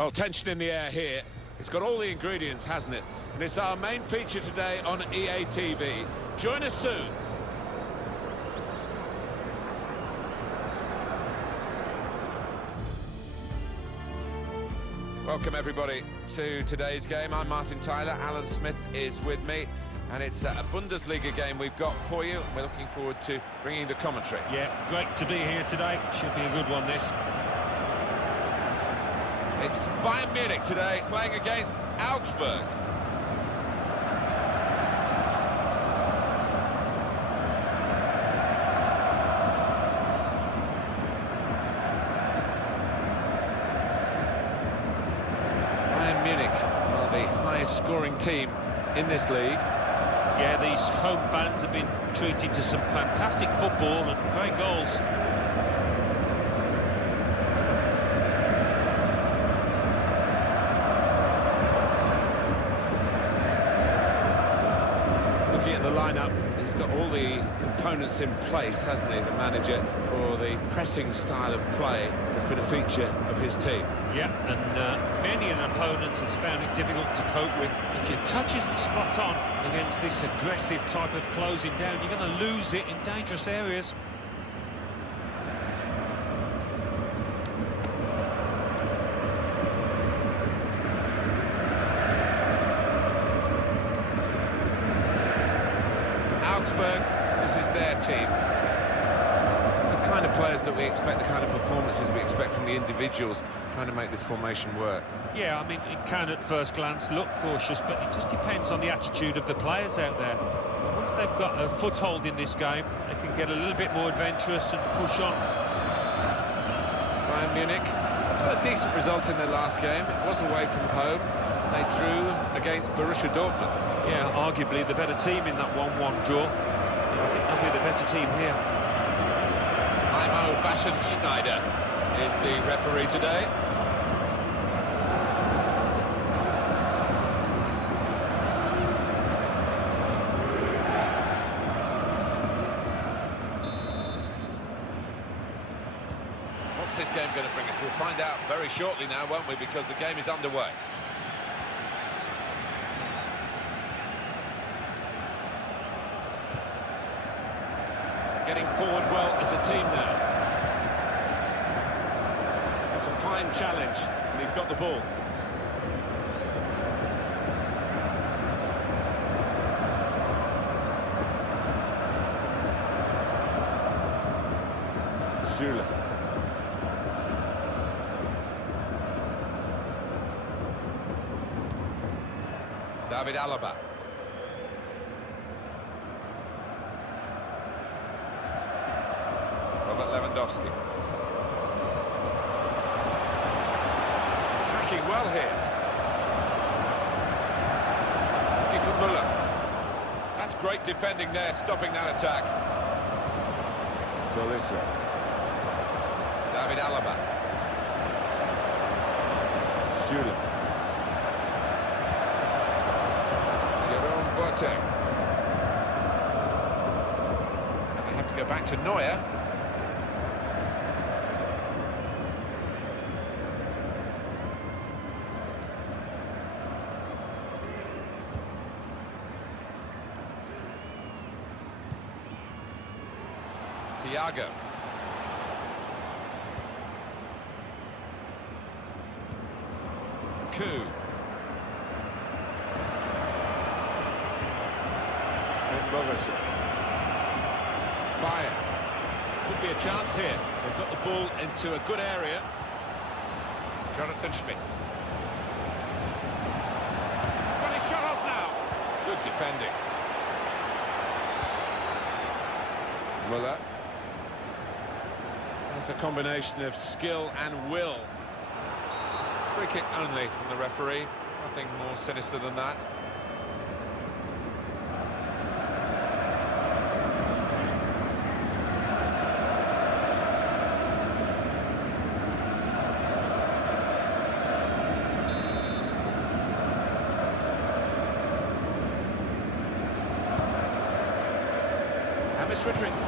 Well, tension in the air here. It's got all the ingredients, hasn't it? And it's our main feature today on EA TV. Join us soon. Welcome, everybody, to today's game. I'm Martin Tyler. Alan Smith is with me. And it's a Bundesliga game we've got for you. We're looking forward to bringing the commentary. Yeah, great to be here today. Should be a good one, this. It's Bayern Munich today, playing against Augsburg. Bayern Munich are the highest scoring team in this league. Yeah, these home fans have been treated to some fantastic football and great goals. Looking at the lineup, he's got all the components in place, hasn't he, the manager, for the pressing style of play that's been a feature of his team. Yeah, and many an opponent has found it difficult to cope with. If your touch isn't spot on against this aggressive type of closing down, you're going to lose it in dangerous areas. Augsburg, this is their team. The kind of players that we expect, the kind of performances we expect from the individuals trying to make this formation work. Yeah, I mean, it can at first glance look cautious, but it just depends on the attitude of the players out there. And once they've got a foothold in this game, they can get a little bit more adventurous and push on. Bayern Munich got a decent result in their last game. It was away from home. They drew against Borussia Dortmund. Yeah, arguably the better team in that 1-1 draw. I think they'll be the better team here. Schneider is the referee today. What's this game going to bring us? We'll find out very shortly now, won't we? Because the game is underway. Getting forward well as a team now. It's a fine challenge, and he's got the ball. Zula. David Alaba. Lewandowski. Attacking well here. Looking for Müller. That's great defending there, stopping that attack. Tolisso. David Alaba. Zula. Jerome Boateng. And they have to go back to Neuer. Thiago. Coup. Bayern. Could be a chance here. They've got the ball into a good area. Jonathan Schmidt. He's got his shot off now. Good defending. Müller. That's a combination of skill and will. Free kick only from the referee. Nothing more sinister than that.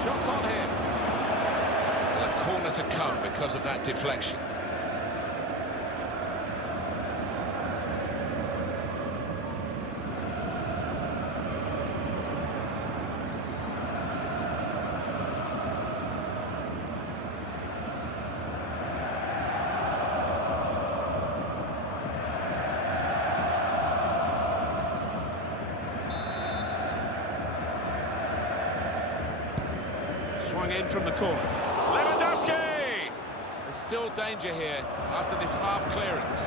Shots on here. Well, a corner to come because of that deflection. swung in from the corner. Lewandowski! There's still danger here after this half clearance.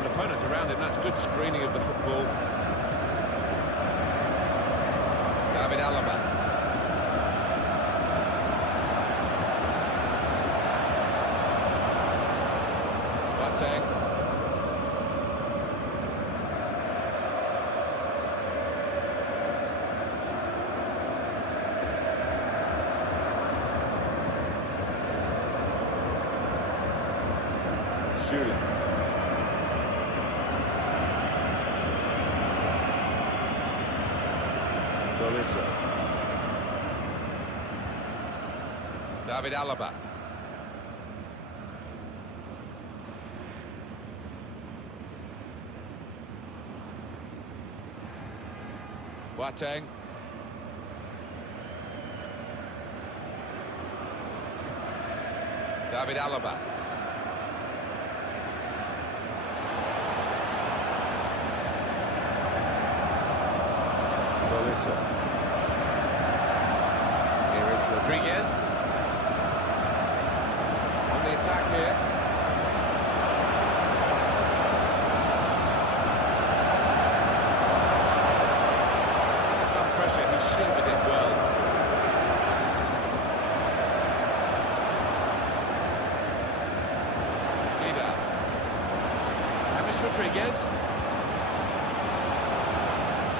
An opponent around him, that's good screening of the football. David Alaba. David Alaba. Boateng. David Alaba. Here is Rodriguez. On the attack here. Some pressure, he shielded it well. Leader. James Rodriguez.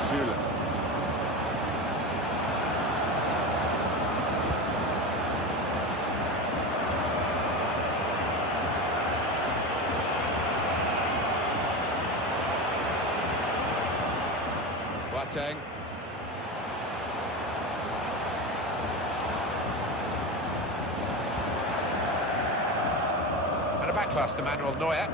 Sula. Boateng. And a back-pass to Manuel Neuer.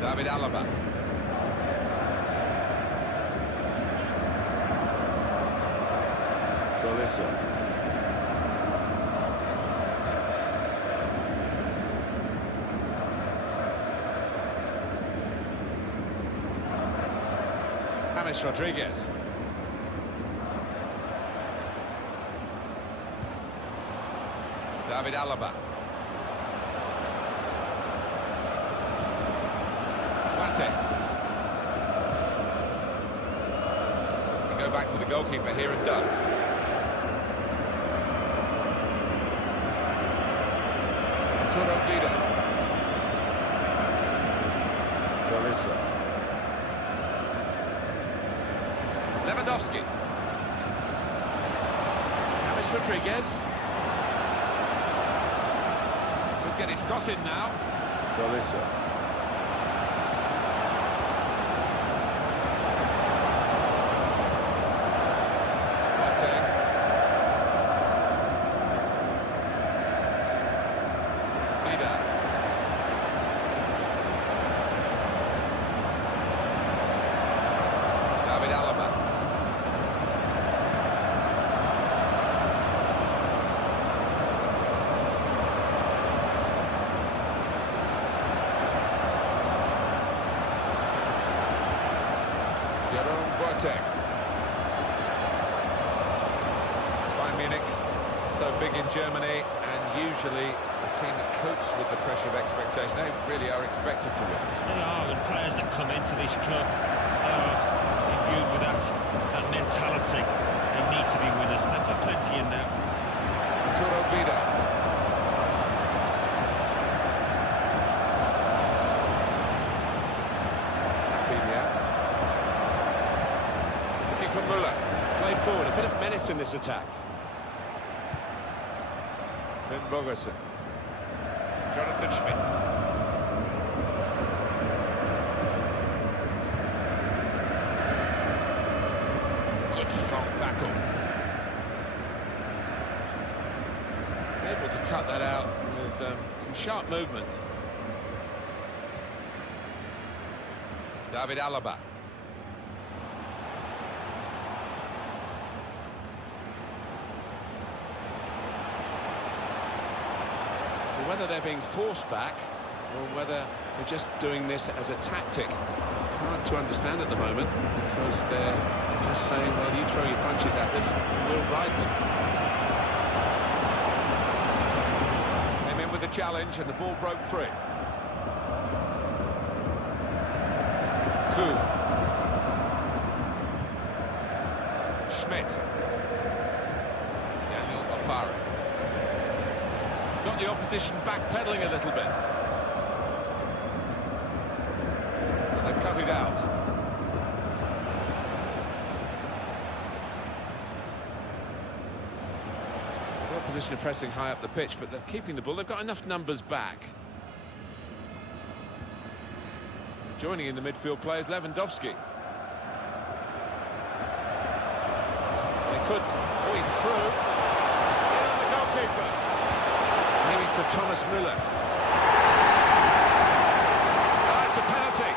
David Alaba. James Rodriguez. David Alaba. Can go back to the goalkeeper here and does. Arturo Vidal. Lewandowski. James Rodriguez. Could get his cross in now. Bayern Munich, so big in Germany, and usually a team that copes with the pressure of expectation. They really are expected to win. They are, and players that come into this club are imbued with that mentality. They need to be winners, and they've got plenty in now. Arturo Vidal. Rafinha. Looking for Müller. Played forward, a bit of menace in this attack. Finn Bogerson. Jonathan Schmidt. Good strong tackle. Able to cut that out with some sharp movement. David Alaba. Whether they're being forced back or whether they're just doing this as a tactic, it's hard to understand at the moment, because they're just saying, well, you throw your punches at us and we'll ride them. Came in with the challenge and the ball broke free. Koo. Schmidt. Daniel Opara. Got the opposition backpedaling a little bit. And they've cut it out. The opposition are pressing high up the pitch, but they're keeping the ball. They've got enough numbers back. Joining in the midfield players, Lewandowski. They could... Oh, he's through. In on the goalkeeper. Aiming for Thomas Müller. Oh, it's a penalty.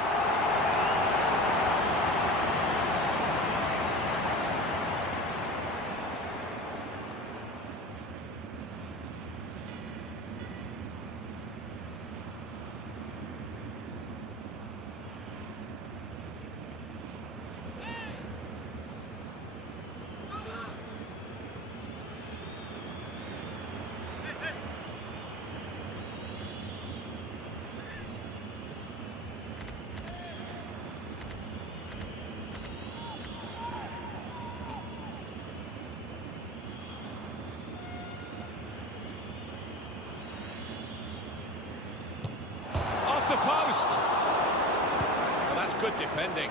The post. Well, that's good defending.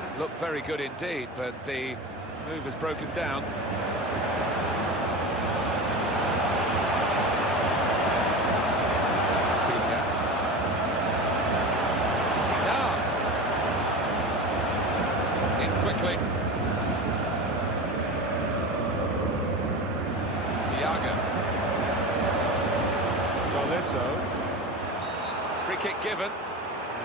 That looked very good indeed, but the move has broken down. Vidal. In quickly. Free kick given,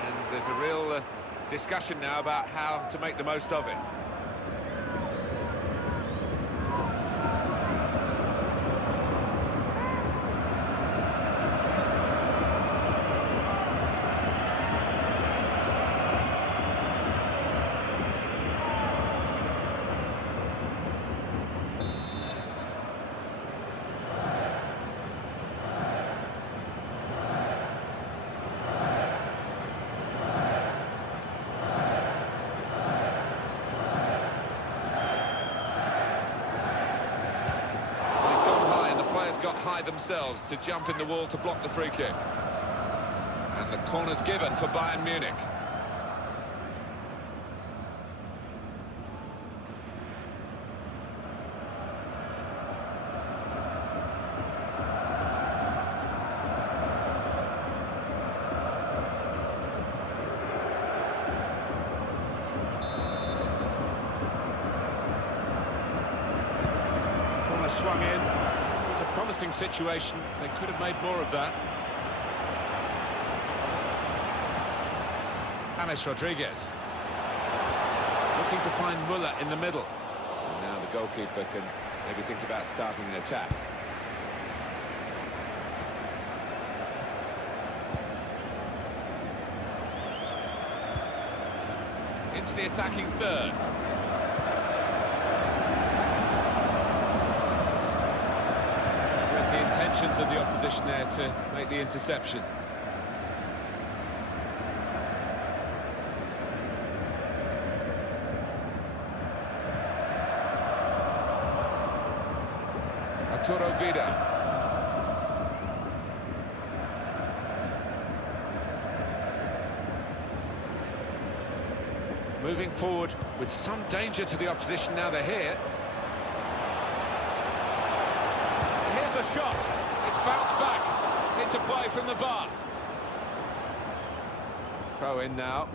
and there's a real discussion now about how to make the most of it. Got high themselves to jump in the wall to block the free kick. And the corner's given for Bayern Munich. Corner swung in. Promising situation, they could have made more of that. James Rodriguez looking to find Müller in the middle. And now the goalkeeper can maybe think about starting an attack. Into the attacking third. intentions of the opposition there to make the interception. Arturo Vida. Moving forward with some danger to the opposition now they're here. Here's the shot. It's bounced back into play from the bar. Throw in now.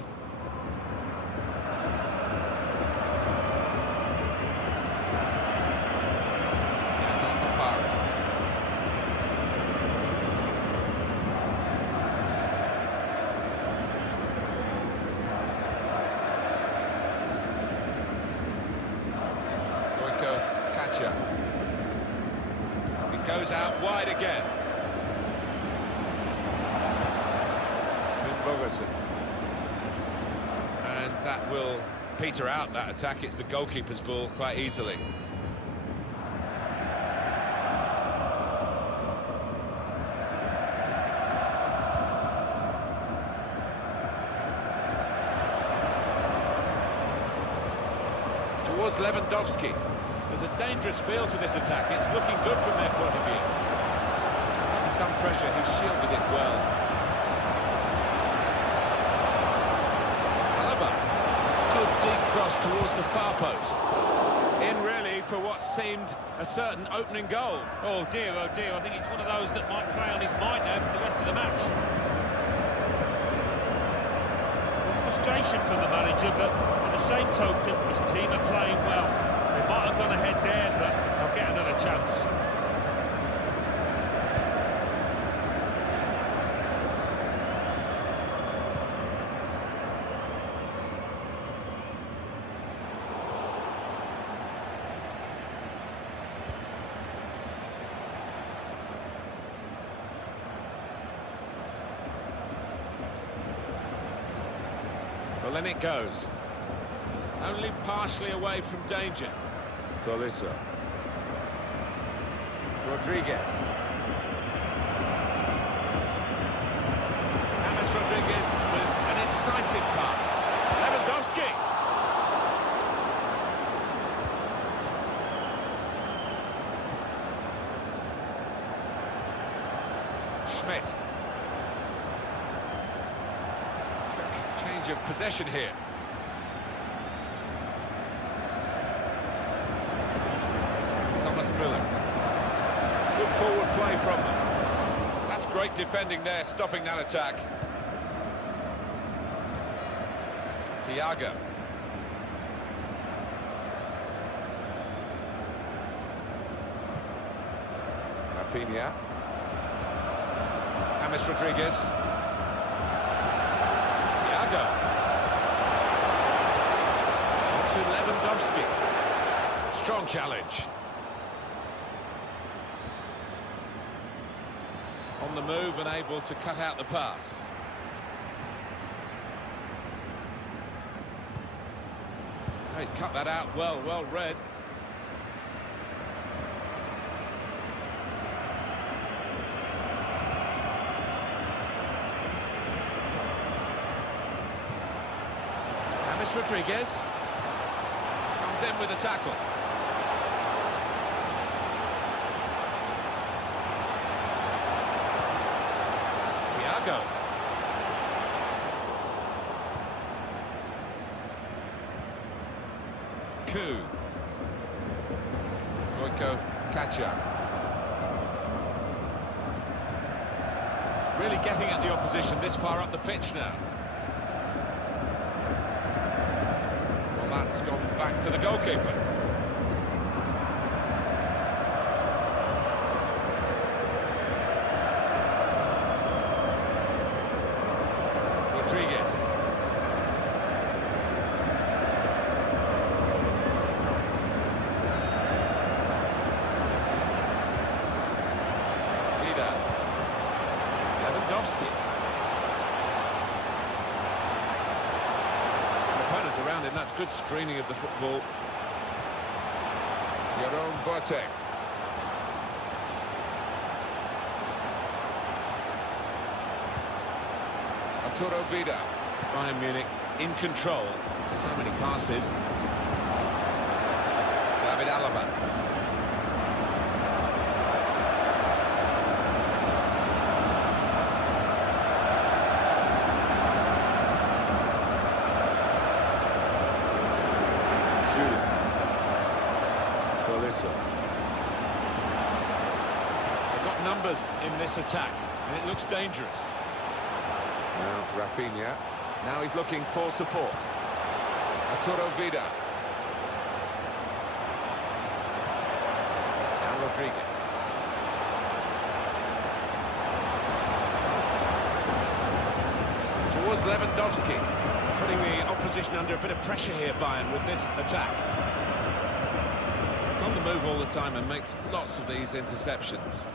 It goes out wide again. And that will peter out that attack. It's the goalkeeper's ball quite easily. Towards Lewandowski. There's a dangerous feel to this attack. It's looking good from their point of view. Under some pressure, he shielded it well. Alaba. Good deep cross towards the far post. In really for what seemed a certain opening goal. Oh dear, I think it's one of those that might play on his mind now for the rest of the match. Frustration from the manager, but at the same token, his team are playing well. They might have gone ahead there, but they'll get another chance. Well, then it goes. Only partially away from danger. Tolisso. Rodriguez. James Rodriguez with an incisive pass. Lewandowski. Schmidt. Quick change of possession here. Good forward play from them. That's great defending there, stopping that attack. Thiago. Rafinha. James Rodriguez. Thiago. On to Lewandowski. Strong challenge. On the move and able to cut out the pass. Oh, he's cut that out well read. James Rodriguez comes in with a tackle. Thiago. Coup. Goiko Kacha. Really getting at the opposition this far up the pitch now. Well, that's gone back to the goalkeeper. Rodriguez. Vida. Lewandowski. Opponents around him, that's good screening of the football. Jerome Boateng. Arturo Vidal. Bayern Munich in control. So many passes. David Alaba. Shooting. They've got numbers in this attack, and it looks dangerous. Now Rafinha. Now he's looking for support. Arturo Vidal. Now Rodriguez. Towards Lewandowski. Putting the opposition under a bit of pressure here, Bayern, with this attack. He's on the move all the time and makes lots of these interceptions.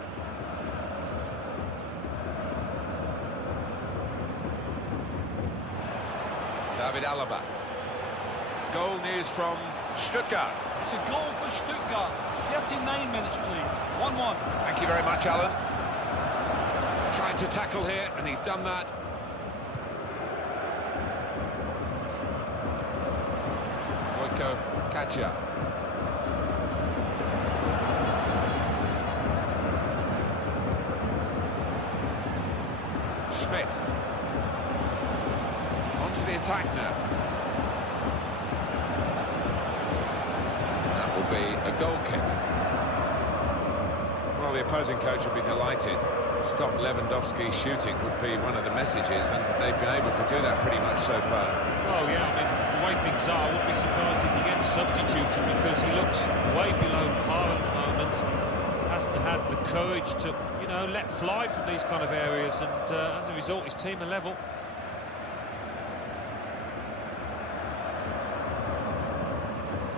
David Alaba. Goal news from Stuttgart. It's a goal for Stuttgart. 39 minutes played. 1-1. Thank you very much, Alan. Trying to tackle here, and he's done that. Kacha. Schmidt. Onto the attack now. That will be a goal kick. Well, the opposing coach will be delighted. Stop Lewandowski shooting would be one of the messages, and they've been able to do that pretty much so far. Oh, yeah, I mean, the way things are, I wouldn't be surprised if he gets substituted because he looks way below par at the moment. Hasn't had the courage to, you know, let fly from these kind of areas, and as a result, his team are level.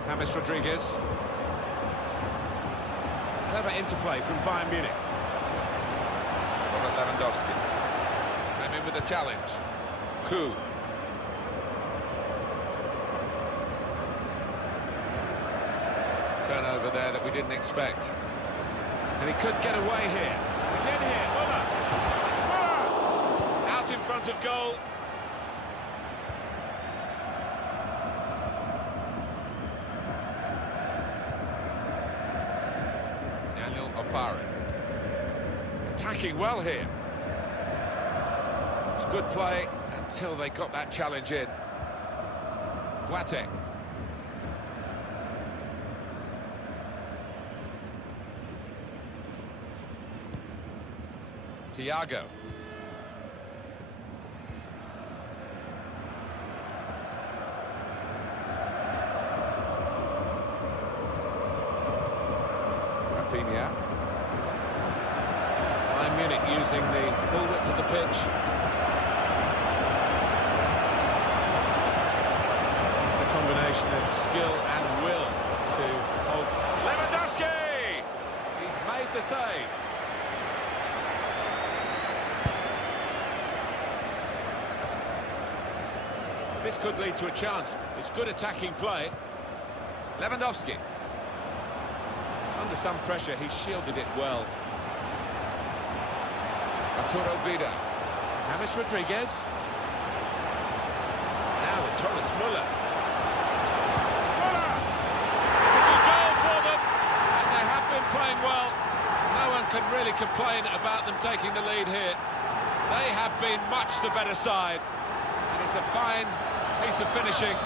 James Rodriguez. Clever interplay from Bayern Munich. Robert Lewandowski. Came in with a challenge. Coup. Turnover there that we didn't expect. And he could get away here. He's in here. Muller. Out in front of goal. Attacking well here. It's good play until they got that challenge in. Blatek. Thiago. Rafinha. Bayern Munich using the full width of the pitch. It's a combination of skill and will to hold. Lewandowski! He's made the save. This could lead to a chance. It's good attacking play. Lewandowski. Under some pressure, he shielded it well. Arturo Vidal. James Rodriguez. Now with Thomas Muller. Muller! It's a good goal for them, and they have been playing well. No one can really complain about them taking the lead here. They have been much the better side, and it's a fine piece of finishing.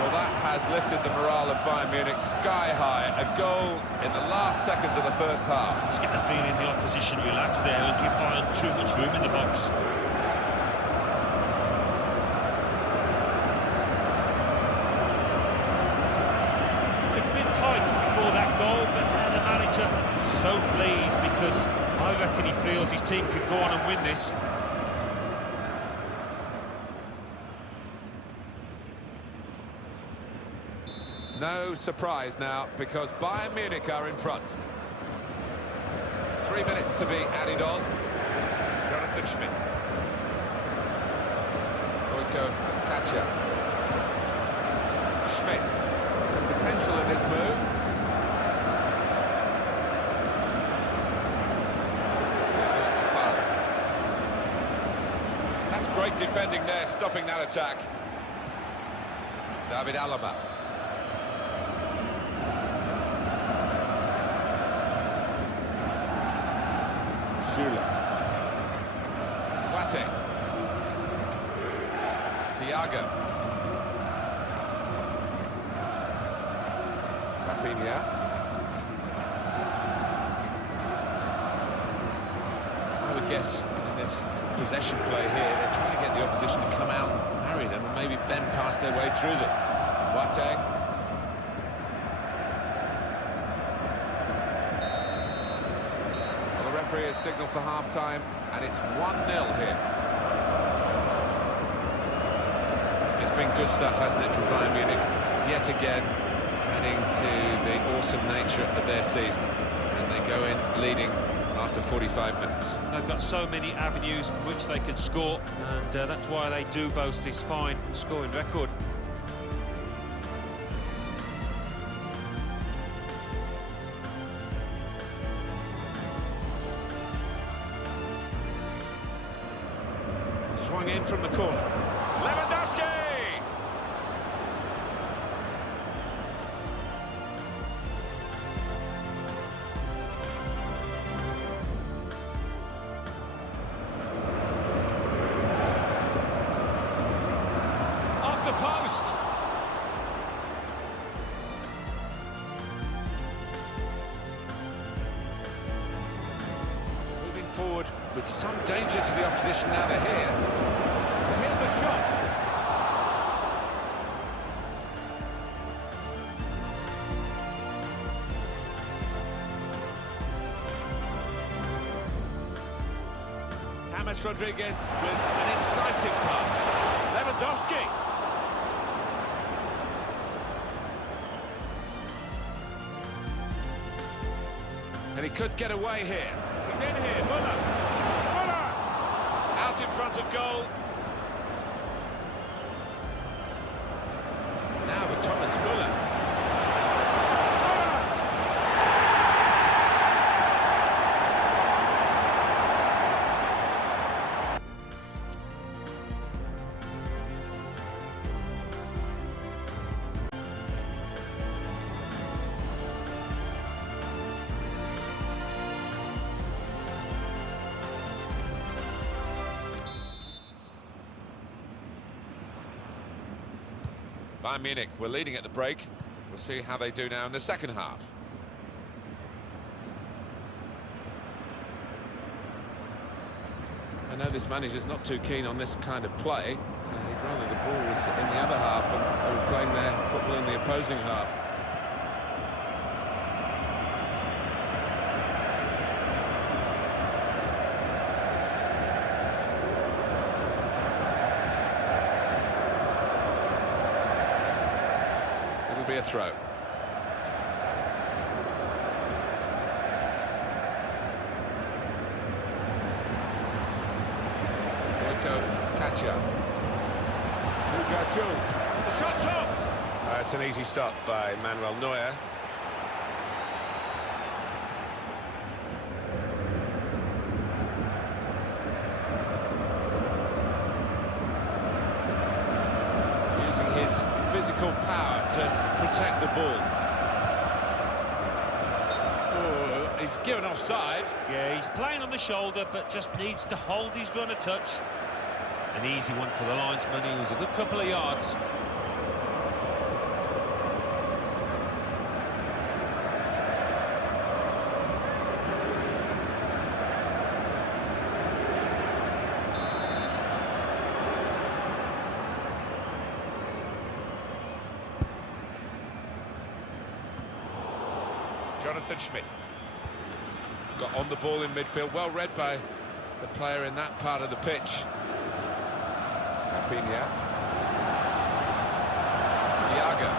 Well, that has lifted the morale of Bayern Munich sky high. A goal in the last seconds of the first half. Just get the feeling the opposition relaxed there and give Bayern too much room in the box. It's been tight before that goal, but now the manager is so pleased because I reckon he feels his team could go on and win this. No surprise now, because Bayern Munich are in front. 3 minutes to be added on. Jonathan Schmidt. Kacha. Schmidt. Some potential in this move. That's Great defending there, stopping that attack. David Alaba. Sula. Wate. Thiago. Rafinha. I would guess in this possession play here, they're trying to get the opposition to come out and harry them and maybe bend past their way through them. Wate. Well, the referee has signalled for half-time, and it's 1-0 here. It's been good stuff, hasn't it, from Bayern Munich? Yet again, adding to the awesome nature of their season. And they go in leading after 45 minutes. They've got so many avenues from which they can score, and that's why they do boast this fine scoring record. Swung in from the corner. Lewandowski! Off the post! Moving forward with some danger to the opposition now they're here. Here's the shot. James Rodriguez with an incisive punch. Lewandowski. And he could get away here. He's in here, Muller. Muller! Out in front of goal. Now with Thomas Muller. Bayern Munich were leading at the break. We'll see how they do now in the second half. I know this manager's not too keen on this kind of play. He'd rather the ball was in the other half and they were playing their football in the opposing half. It'll be a throw. The shot's on! That's an easy stop by Manuel Neuer. Using his physical power to protect the ball. Oh, he's given offside. Yeah, he's playing on the shoulder, but just needs to hold his run a touch. An easy one for the linesman. He was a good couple of yards. Jonathan Schmidt got on the ball in midfield, well read by the player in that part of the pitch. Rafinha. Thiago.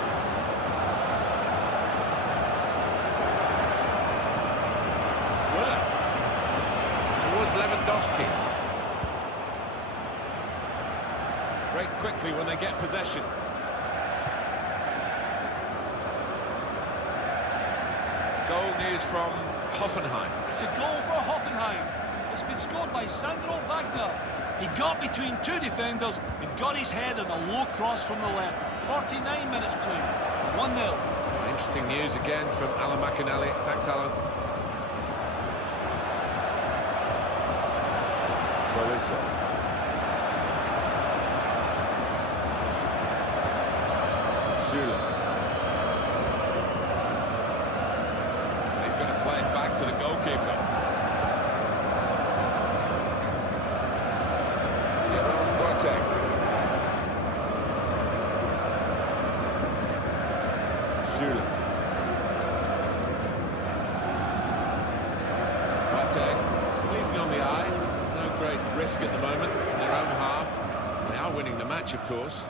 Muller. Towards Lewandowski. Break quickly when they get possession. Goal news from Hoffenheim. It's a goal for Hoffenheim. It's been scored by Sandro Wagner. He got between two defenders and got his head on a low cross from the left. 49 minutes played. 1-0. Interesting news again from Alan McInally. Thanks, Alan. Zula. He's going to play it back to the goalkeeper. Zula. Pleasing on the eye. No great risk at the moment in their own half. They are winning the match, of course.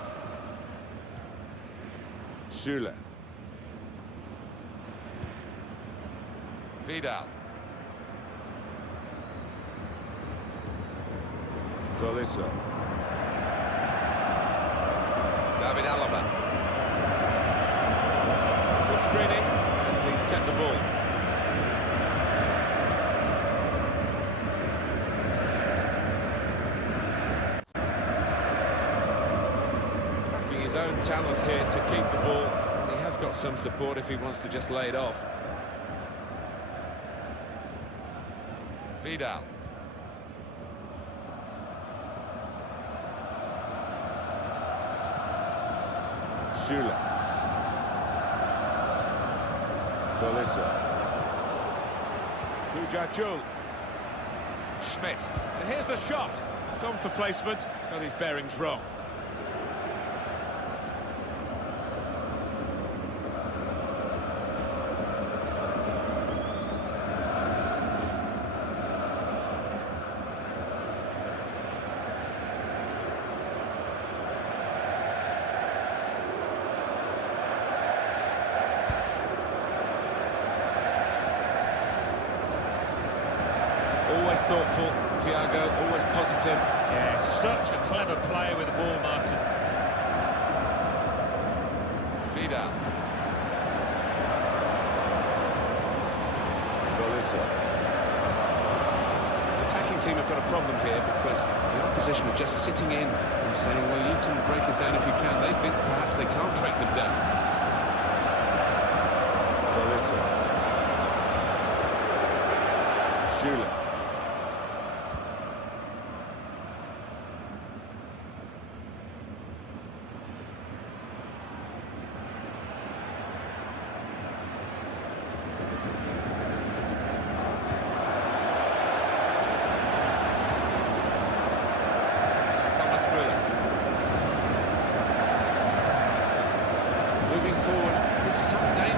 Zula. Vidal. Tolisso. David Alaba. Good screening, and he's kept the ball. Backing his own talent here to keep the ball. He has got some support if he wants to just lay it off. Vidal. Zula. Tolisso. Kujachul. Schmidt. And here's the shot. Gone for placement, got his bearings wrong. Always thoughtful, Thiago, always positive. Yeah, such a clever player with the ball, Martin. Vidal. Tolisso. The attacking team have got a problem here because the opposition are just sitting in and saying, well, you can break us down if you can. They think perhaps they can't break them down. Tolisso. Zula.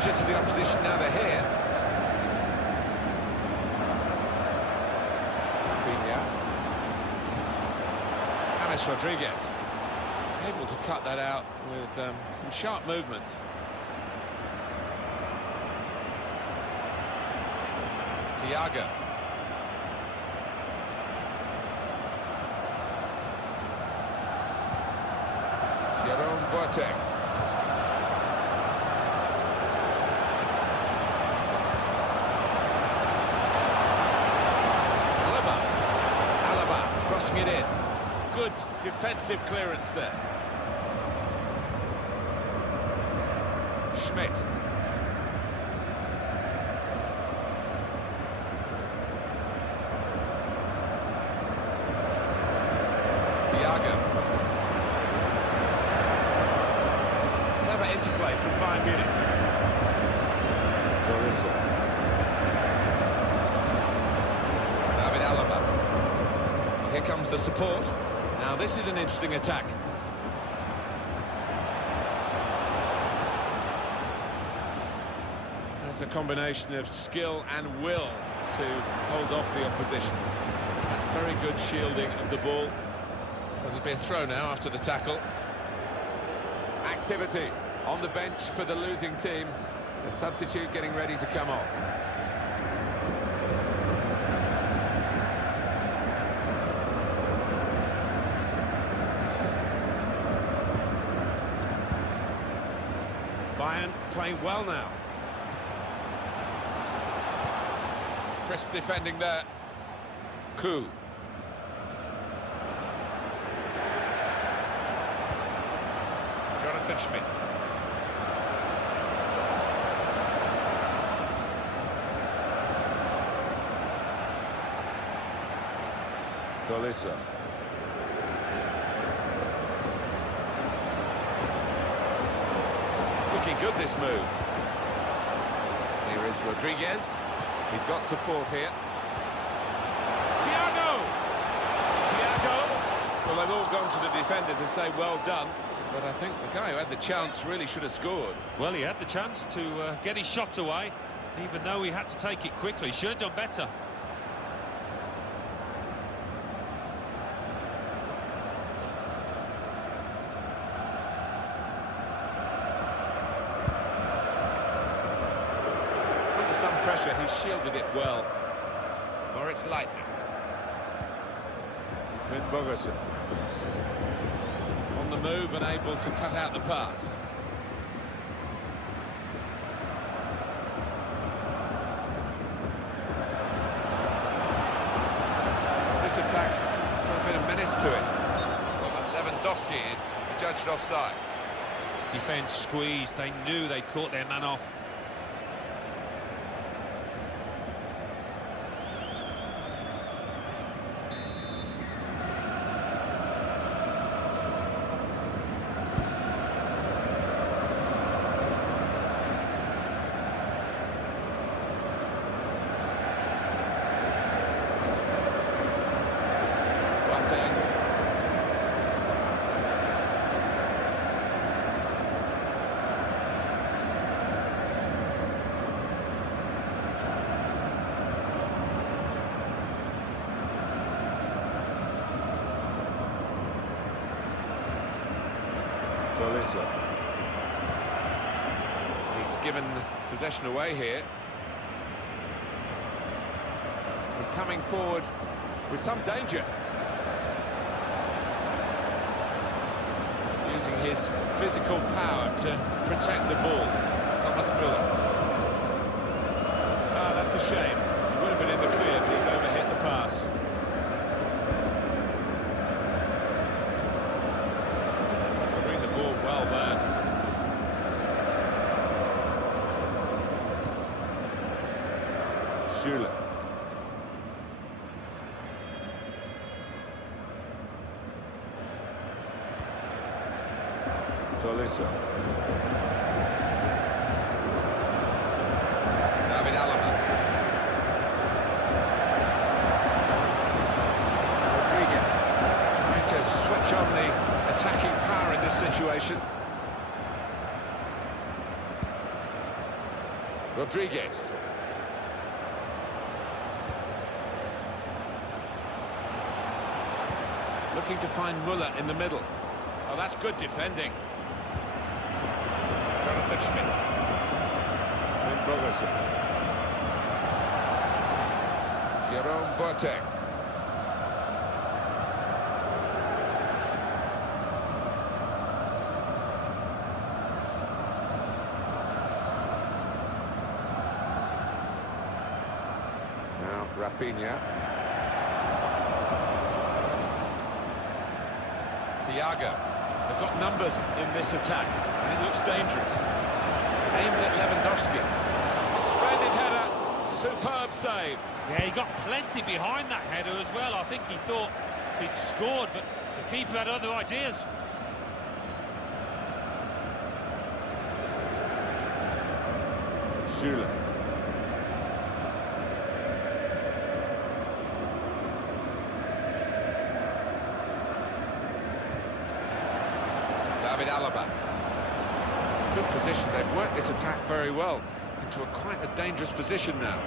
To the opposition now they're here. James Rodriguez able to cut that out with some sharp movement. Thiago. Jerome Boateng. Crossing it in. Good defensive clearance there. Schmidt. Thiago. Clever interplay from Bayern Munich. David Alaba. Here comes the support. Now this is an interesting attack. That's a combination of skill and will to hold off the opposition. That's very good shielding of the ball. It'll be a throw now after the tackle. Activity on the bench for the losing team. The substitute getting ready to come on. Bayern playing well now. Crisp defending there. Coup. Jonathan Schmidt. Tolisso. It's looking good, this move. Here is Rodriguez. He's got support here. Thiago! Well, they've all gone to the defender to say well done, but I think the guy who had the chance really should have scored. Well, he had the chance to get his shot away, even though he had to take it quickly. Should have done better. Under some pressure, he shielded it well. Moritz Leitner. Finn Bogerson. On the move and able to cut out the pass. This attack got a bit of menace to it. Well, but Lewandowski is judged offside. Defence squeezed. They knew they caught their man off. Tolisso. He's given possession away here. He's coming forward with some danger. Using his physical power to protect the ball. Thomas Müller. Ah, that's a shame. He would have been in the clear, but he's overhit the pass. Bring the ball well there. Schüller. Tolisso. David Alaba. Rodriguez. Trying to switch on the attacking power in this situation. Rodriguez. Looking to find Müller in the middle. Oh, that's good defending. Jonathan Schmidt. Finn Bogerson. Jerome Boateng. Now Rafinha. Thiago. They've got numbers in this attack, and it looks dangerous. Aimed at Lewandowski. Splendid header, superb save. Yeah, he got plenty behind that header as well. I think he thought he'd scored, but the keeper had other ideas. Schüller. David Alaba. Good position. They've worked this attack very well into quite a dangerous position now.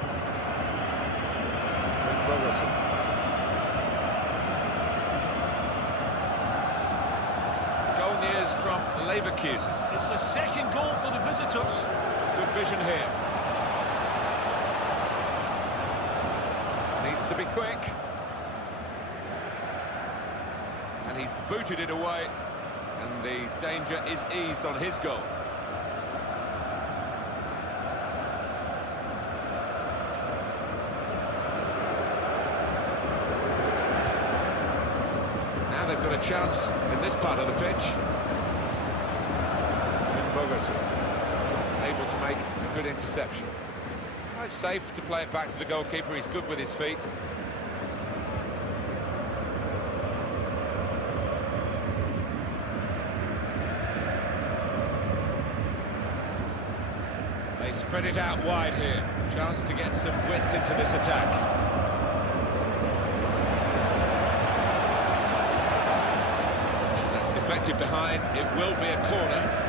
Finn Bogerson. Goal news from Leverkusen. It's a second goal for the visitors. Good vision here. Needs to be quick. And he's booted it away. And the danger is eased on his goal. Now they've got a chance in this part of the pitch. Ferguson. Able to make a good interception. Quite safe to play it back to the goalkeeper. He's good with his feet. They spread it out wide here. Chance to get some width into this attack. That's deflected behind. It will be a corner.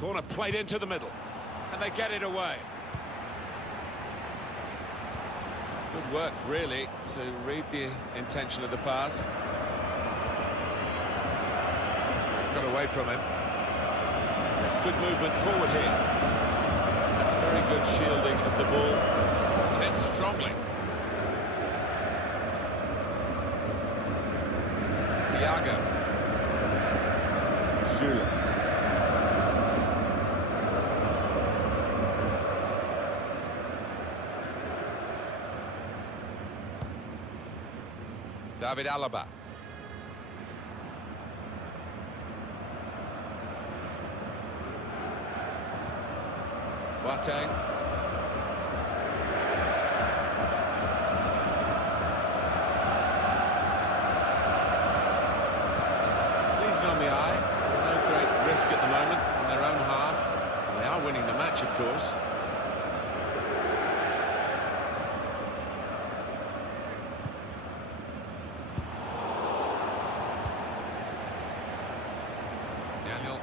Corner played into the middle, and they get it away. Good work, really, to read the intention of the pass. It's got away from him. There's good movement forward here. That's very good shielding of the ball. Hit strongly. Thiago. Süle. David Alaba. Boateng. Pleasing on the eye. No great risk at the moment on their own half. They are winning the match, of course.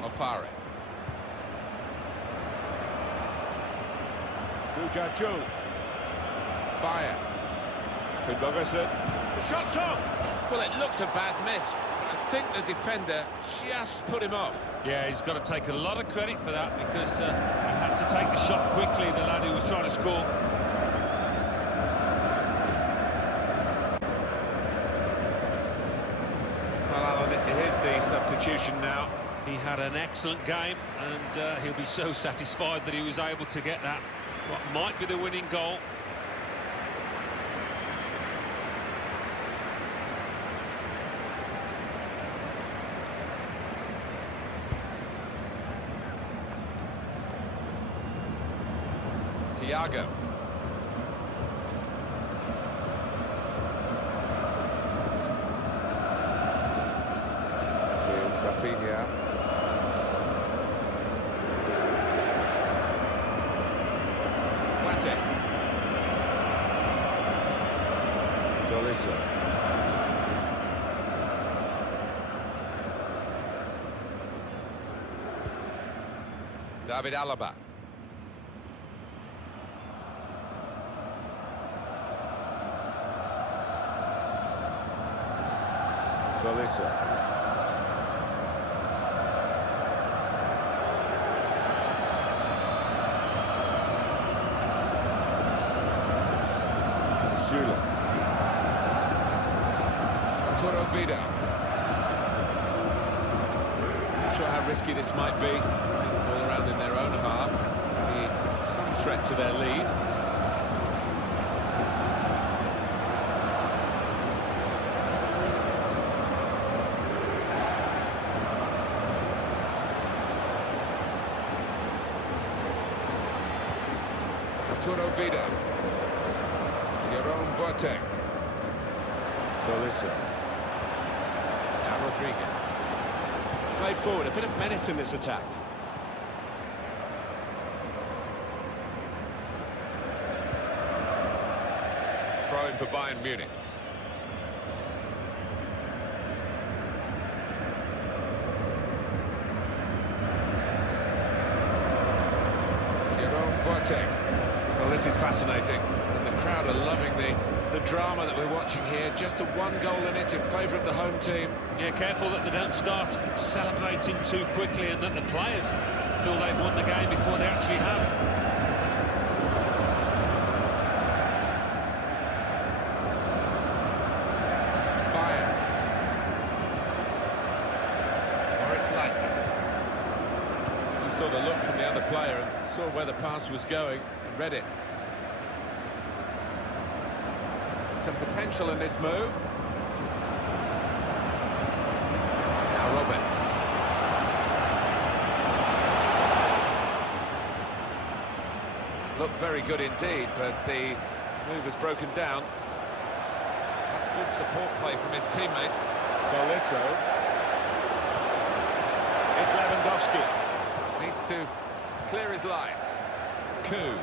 Opare. Fujachu. Bayern. Ferguson. The shot's on! Well, it looked a bad miss, but I think the defender just put him off. Yeah, he's got to take a lot of credit for that because he had to take the shot quickly, the lad who was trying to score. Well, Alan, here's the substitution now. He had an excellent game, and he'll be so satisfied that he was able to get that, what might be the winning goal. Thiago. Here's Rafinha. Tolisso. David Alaba. Tolisso. Süle. Vida. Not sure how risky this might be. Moving the ball around in their own half. Be some threat to their lead. Arturo Vida. Jerome Boateng. Tolisso. Rodriguez. Played forward, a bit of menace in this attack. Throw in for Bayern Munich. Jerome Boateng. Well, this is fascinating. And the crowd are loving the drama that we're watching here. Just a one goal in it in favour of the home team. Yeah, careful that they don't start celebrating too quickly and that the players feel they've won the game before they actually have. Bayern. slightly. He saw the look from the other player and saw where the pass was going and read it. Some potential in this move. Now Robin. Looked very good indeed, but the move was broken down. That's good support play from his teammates. Tolisso. It's Lewandowski. Needs to clear his lines. Coup.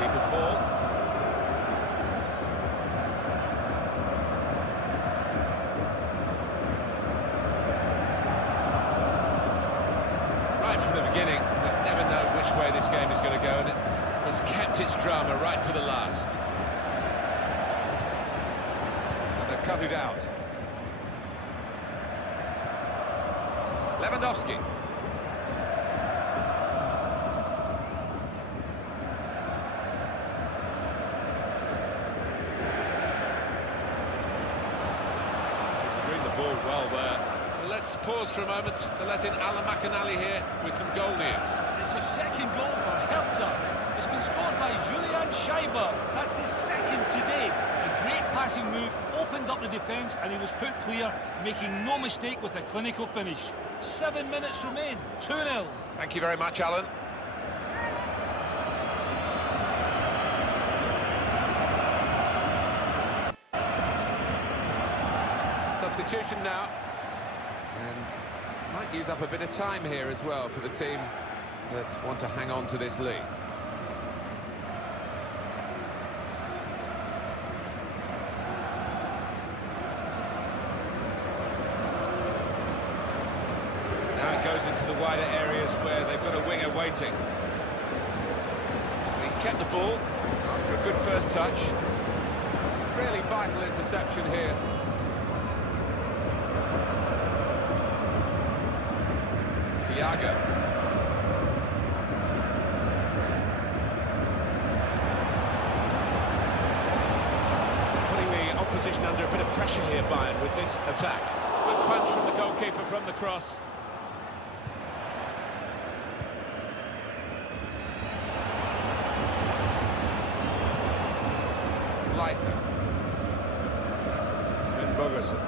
Keeper's ball. Right from the beginning, we've never known which way this game is going to go, and it has kept its drama right to the last. And they've cut it out. Lewandowski. Screened the ball well there. Well, let's pause for a moment to let in Alan McAnally here with some goal news. It's his second goal for Hertha. It's been scored by Julian Scheiber. That's his second today. A great passing move, opened up the defence, and he was put clear, making no mistake with a clinical finish. 7 minutes remain, 2-0. Thank you very much, Alan. Substitution now. And might use up a bit of time here as well for the team that want to hang on to this lead. Now it goes into the wider areas where they've got a winger waiting. And he's kept the ball after a good first touch. Really vital interception here. Thiago. Putting the opposition under a bit of pressure here, Bayern, with this attack. Good punch from the goalkeeper from the cross. Lightner. And Bogerson.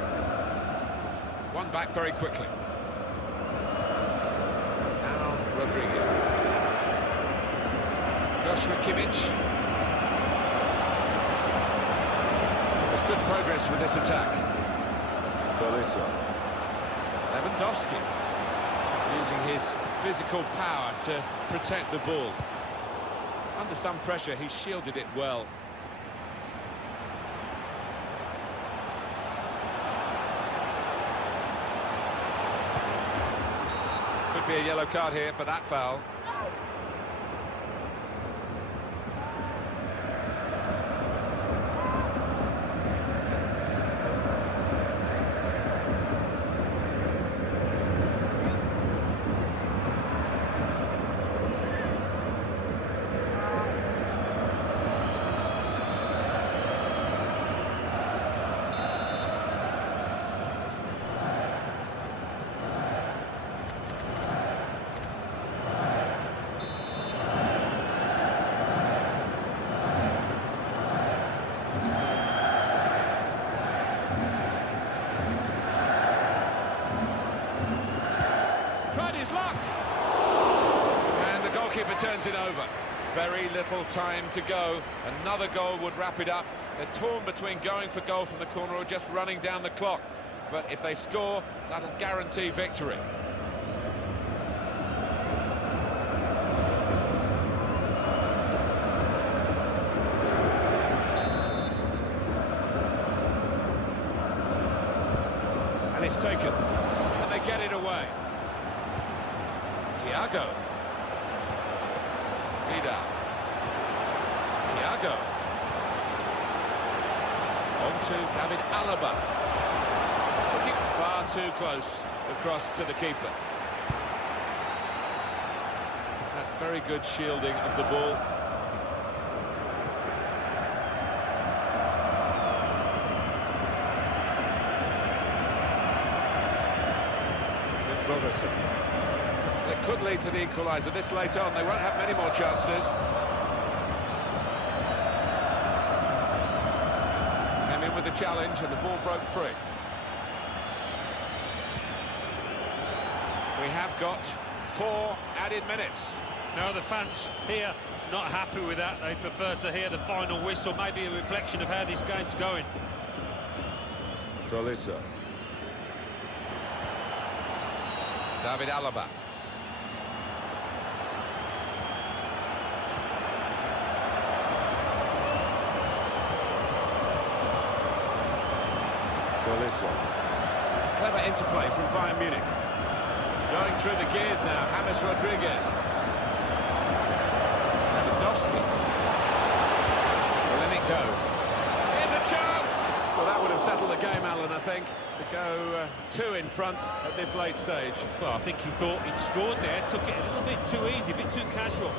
One back very quickly. Now Rodriguez. Joshua Kimmich. There's good progress with this attack. Tolisso. Lewandowski using his physical power to protect the ball. Under some pressure, he shielded it well. Could be a yellow card here for that foul. Keeper turns it over. Very little time to go. Another goal would wrap it up. They're torn between going for goal from the corner or just running down the clock. But if they score, that'll guarantee victory. And it's taken. And they get it away. Thiago. Vidal. Thiago. On to David Alaba. Looking far too close across to the keeper. That's very good shielding of the ball. Ferguson. It could lead to the equaliser this late on. They won't have many more chances. Came in with the challenge and the ball broke free. We have got 4 added minutes. Now the fans here not happy with that. They prefer to hear the final whistle, maybe a reflection of how this game's going. Tolisso. David Alaba. Tolisso. Clever interplay from Bayern Munich. Going through the gears now, James Rodriguez. Lewandowski. Well, in it goes. Here's a chance! Well, that would have settled the game, Alan, I think, to go 2 in front at this late stage. Well, I think he thought he'd scored there, took it a little bit too easy, a bit too casual.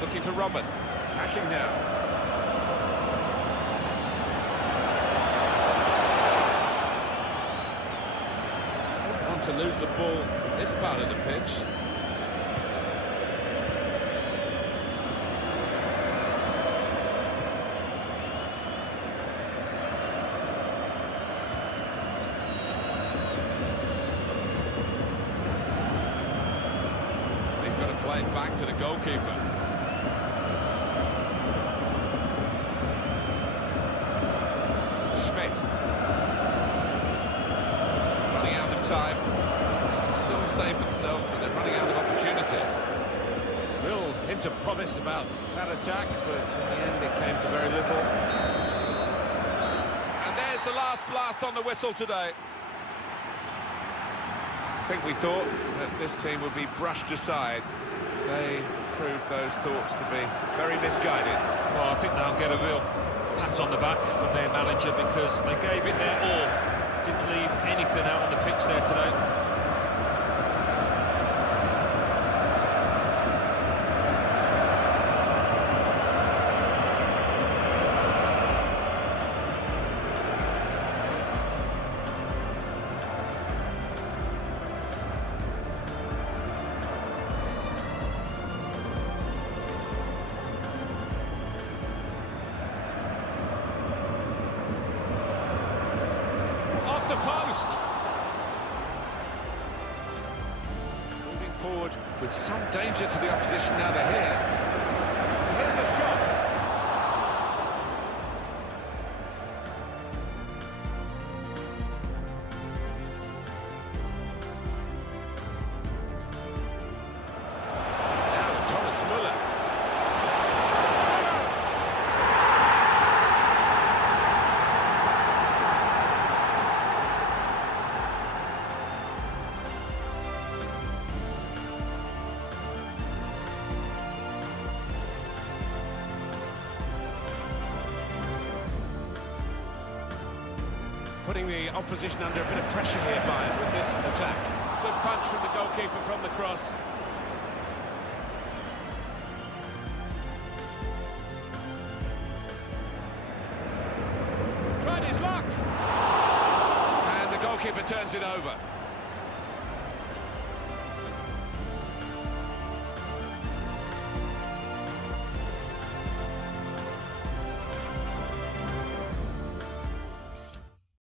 Looking for Robin, attacking now. Don't want to lose the ball this part of the pitch. He's got to play it back to the goalkeeper. Running out of time. Still save themselves, but they're running out of opportunities. Real hint of promise about that attack, but in the end it came to very little. And there's the last blast on the whistle today. I think we thought that this team would be brushed aside. They proved those thoughts to be very misguided. Well, I think they'll get a real pat on the back from their manager because they gave it their all. Didn't leave anything out on the pitch there today. The post. Moving forward with some danger to the opposition now they're here. Here's the shot. Now Thomas Müller. Putting the opposition under a bit of pressure here, Bayern, with this attack. Good punch from the goalkeeper from the cross. Tried his luck! And the goalkeeper turns it over.